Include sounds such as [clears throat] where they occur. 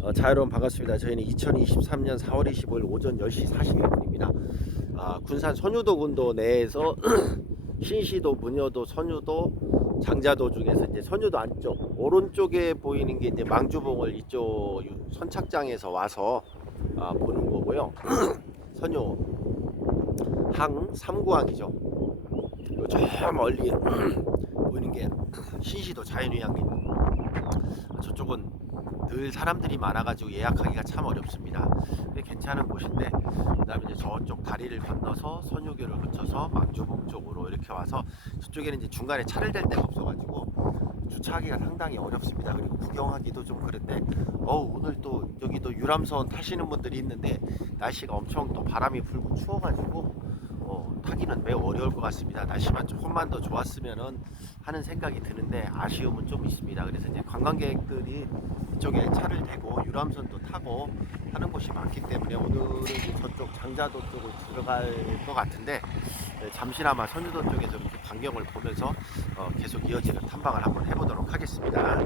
어, 자 여러분 반갑습니다. 저희는 2023년 4월 25일 오전 10시 41분입니다. 아, 군산 선유도 군도 내에서 [clears throat] 신시도, 문여도, 선유도, 장자도 중에서 이제 선유도 안쪽 오른쪽에 보이는 게 이제 망주봉을 이쪽 유- 선착장에서 와서 아, 보는 거고요. [clears throat] 선유 항 3구항이죠. 저 멀리 [clears throat] 보이는 게 신시도 자연휴양림. 저쪽은 늘 사람들이 많아가지고 예약하기가 참 어렵습니다. 근데 괜찮은 곳인데 그다음에 이제 저쪽 다리를 건너서 선유교를 거쳐서 망주봉 쪽으로 이렇게 와서 저쪽에는 이제 중간에 차를 댈 데가 없어가지고 주차하기가 상당히 어렵습니다. 그리고 구경하기도 좀 그런데 어 오늘 또 여기 또 유람선 타시는 분들이 있는데 날씨가 엄청 또 바람이 불고 추워가지고 어, 타기는 매우 어려울 것 같습니다. 날씨만 조금만 더 좋았으면은 하는 생각이 드는데 아쉬움은 좀 있습니다. 그래서 이제 관광객들이 이쪽에 차를 대고 유람선도 타고 하는 곳이 많기 때문에 오늘은 저쪽 장자도 쪽을 들어갈 것 같은데 네, 잠시나마 선유도 쪽에서 이렇게 광경을 보면서 어, 계속 이어지는 탐방을 한번 해보도록 하겠습니다.